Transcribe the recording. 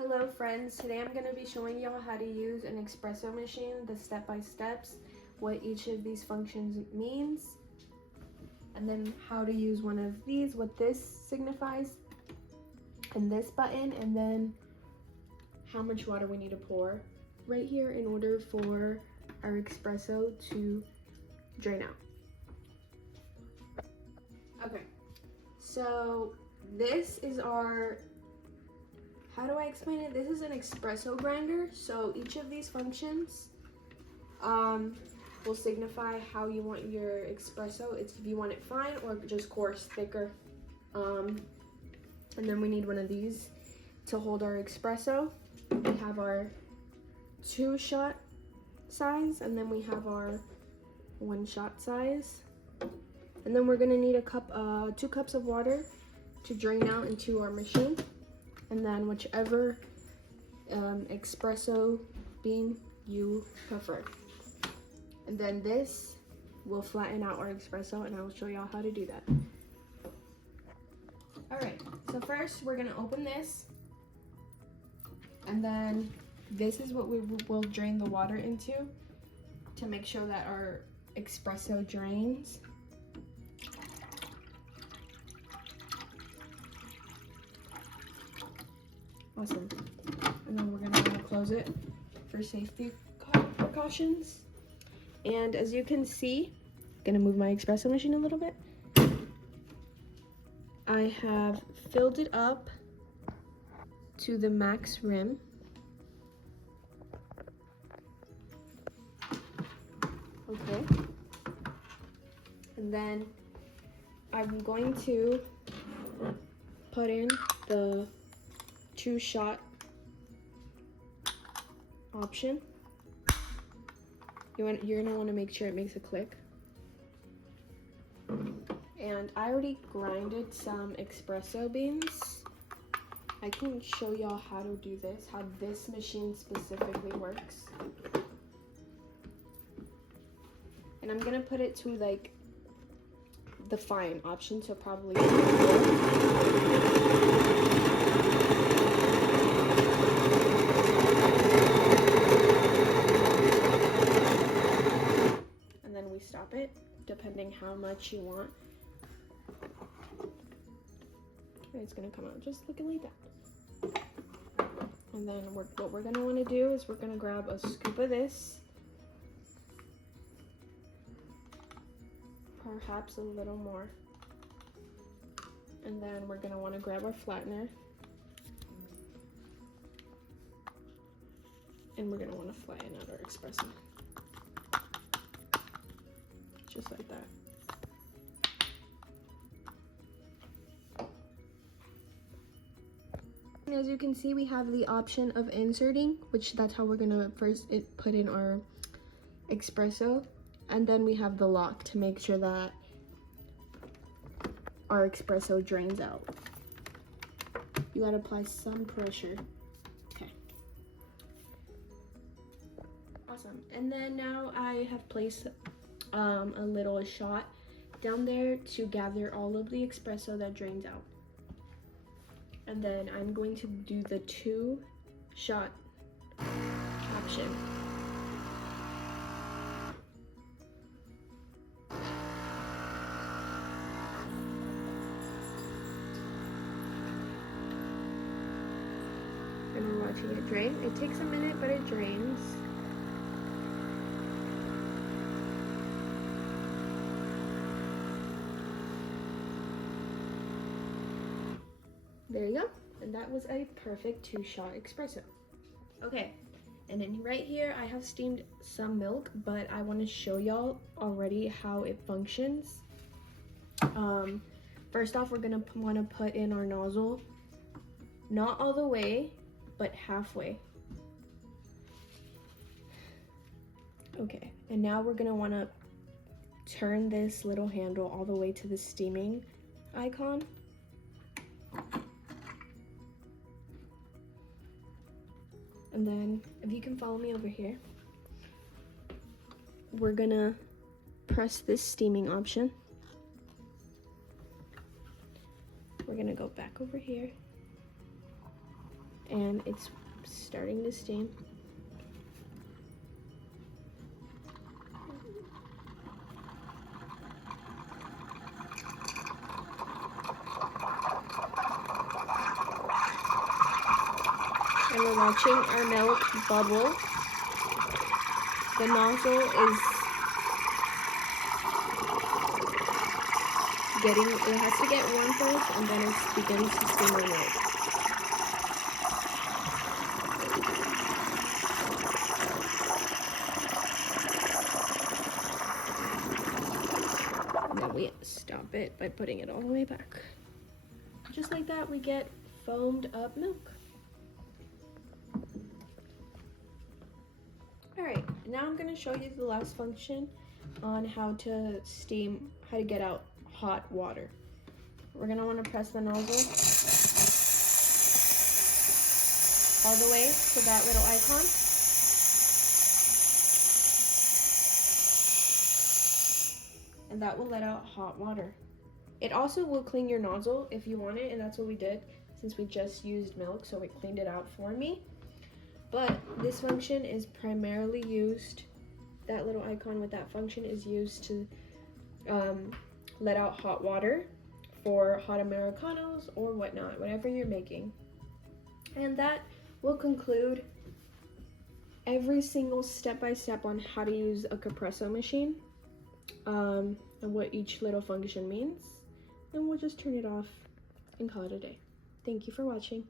Hello friends, today I'm going to be showing y'all how to use an espresso machine, the step-by-steps, what each of these functions means, and then how to use one of these, what this signifies, and this button, and then how much water we need to pour right here in order for our espresso to drain out. Okay, so this is our, how do I explain it? This is an espresso grinder. So each of these functions will signify how you want your espresso. It's if you want it fine or just coarse, thicker. And then we need one of these to hold our espresso. We have our 2-shot size, and then we have our 1-shot size. And then we're gonna need a cup, 2 cups of water to drain out into our machine. And then whichever espresso bean you prefer. And then this will flatten out our espresso, and I'll show y'all how to do that. All right, so first we're gonna open this, and then this is what we will drain the water into to make sure that our espresso drains. Awesome. And then we're gonna want to close it for safety precautions. And as you can see, I'm gonna move my espresso machine a little bit. I have filled it up to the max rim. Okay. And then I'm going to put in the 2-shot option. You're gonna want to make sure it makes a click. And I already grinded some espresso beans. I can show y'all how to do this, how this machine specifically works. And I'm gonna put it to like the fine option, so probably stop it, depending how much you want. Okay, it's gonna come out just looking like that. And then what we're gonna want to do is we're gonna grab a scoop of this, perhaps a little more, and then we're gonna want to grab our flattener, and we're gonna want to flatten out our espresso. Just like that. And as you can see, we have the option of inserting, which that's how we're gonna first put in our espresso, and then we have the lock to make sure that our espresso drains out. You gotta apply some pressure. Okay. Awesome. And then now I have placed a little shot down there to gather all of the espresso that drains out. And then I'm going to do the 2-shot option. And we're watching it drain. It takes a minute, but it drains. There you go, and that was a perfect 2-shot espresso. Okay, and then right here I have steamed some milk, but I want to show y'all already how it functions. First off, we're gonna want to put in our nozzle, not all the way, but halfway. Okay, and now we're gonna want to turn this little handle all the way to the steaming icon. And then, if you can follow me over here, we're gonna press this steaming option. We're gonna go back over here and it's starting to steam. And we're watching our milk bubble. The nozzle is it has to get warm first, and then it begins to steam our milk. And then we stop it by putting it all the way back. Just like that, we get foamed up milk. Alright, now I'm going to show you the last function on how to get out hot water. We're going to want to press the nozzle all the way to that little icon. And that will let out hot water. It also will clean your nozzle if you want it, and that's what we did since we just used milk, so it cleaned it out for me. But this function is primarily used, that little icon with that function is used to let out hot water for hot Americanos or whatnot, whatever you're making. And that will conclude every single step-by-step on how to use a Espresso machine and what each little function means. And we'll just turn it off and call it a day. Thank you for watching.